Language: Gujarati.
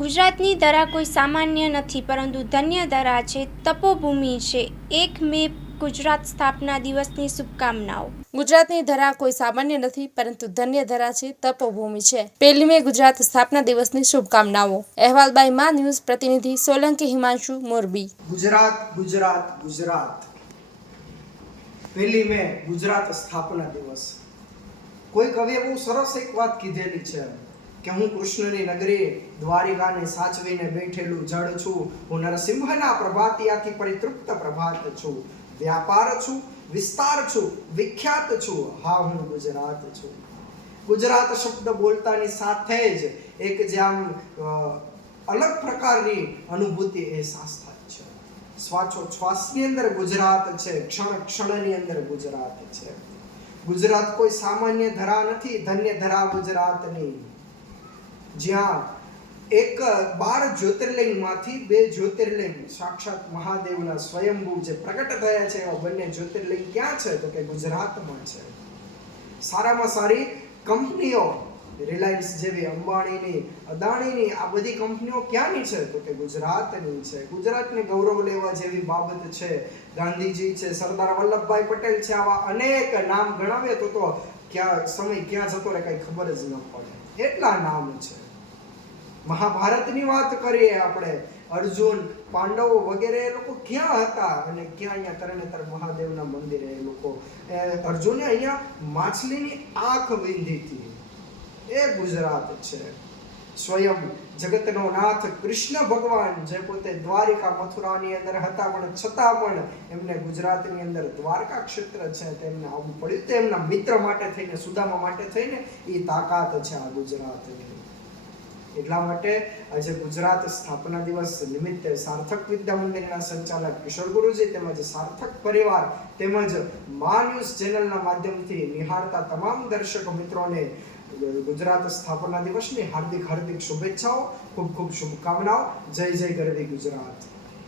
ગુજરાતની ધરા કોઈ સામાન્ય નથી, પરંતુ ધન્ય ધરા છે, તપોભૂમિ છે. 1 મે ગુજરાત સ્થાપના દિવસની શુભકામનાઓ. ગુજરાતની ધરા કોઈ સામાન્ય નથી, પરંતુ ધન્ય ધરા છે, તપોભૂમિ છે. 1 મે ગુજરાત સ્થાપના દિવસની શુભકામનાઓ. અહેવાલ બાય મા ન્યૂઝ પ્રતિનિધિ સોલંકી હિમાંશુ, મોરબી. ગુજરાત ગુજરાત ગુજરાત 1 મે ગુજરાત સ્થાપના દિવસ. કોઈ કવિએ બહુ સરસ એક વાત કીધેલી છે કે હું કૃષ્ણની નગરી દ્વારિકાને સાચવીને બેઠેલું જળ છું, હું નરસિંહના પ્રભાતિયાથી પરિતૃપ્ત પ્રભાત છું, વ્યાપાર છું, વિસ્તાર છું, વિખ્યાત છું, હા હું ગુજરાત છું. ગુજરાત શબ્દ બોલતાની સાથે જ એક જે આમ અલગ પ્રકારની અનુભૂતિ અહેસાસ થાય છે. શ્વાસની અંદર ગુજરાત છે, ક્ષણ ક્ષણની અંદર ગુજરાત છે. ગુજરાત કોઈ સામાન્ય ધરા નથી, ધન્ય ધરા ગુજરાતની, જ્યાં 12 જ્યોતિર્લિંગમાંથી 2 જ્યોતિર્લિંગ સાક્ષાત મહાદેવના સ્વયંભૂ જે પ્રગટ થયા છે એવા બંને જ્યોતિર્લિંગ ક્યાં છે તો કે ગુજરાતમાં છે. સારામાં સારી કંપનીઓ રિલાયન્સ જેવી, અંબાણીની, અદાણીની આ બધી કંપનીઓ ક્યાંની છે તો કે ગુજરાતની છે. ગુજરાતને ગૌરવ લેવા જેવી બાબત છે. ગાંધીજી છે, સરદાર વલ્લભભાઈ પટેલ છે, આવા અનેક નામ ગણાવીએ તો ક્યાં સમય ક્યાં જતો રહે કઈ ખબર જ ન પડે, એટલા નામ છે. મહાભારતની વાત કરીએ આપણે, અર્જુન, પાંડવો વગેરે એ લોકો ક્યાં હતા અને ક્યાં અહીંયા તરણેતર મહાદેવના મંદિરે એ લોકો, અર્જુને અહીંયા માછલીની આંખ વીંધી હતી, એ ગુજરાત છે. સ્વયં જગતનો નાથ કૃષ્ણ ભગવાન જે પોતે દ્વારિકા મથુરાની અંદર હતા, પણ છતાં પણ એમને ગુજરાતની અંદર દ્વારકા ક્ષેત્ર છે તેમને આવવું પડ્યું. તે એમના મિત્ર માટે થઈને, સુદામા માટે થઈને એ તાકાત છે આ ગુજરાતની. એટલા માટે આજે ગુજરાત સ્થાપના દિવસ નિમિત્તે સાર્થક વિદ્યા મંદિરના સંચાલક કિશોર ગુરુજી તેમજ સાર્થક પરિવાર તેમજ મા ન્યૂઝ ચેનલના માધ્યમથી નિહાળતા તમામ દર્શક મિત્રોને ગુજરાત સ્થાપના દિવસની હાર્દિક હાર્દિક શુભેચ્છાઓ, ખૂબ ખૂબ શુભકામનાઓ. જય જય ગરવી ગુજરાત.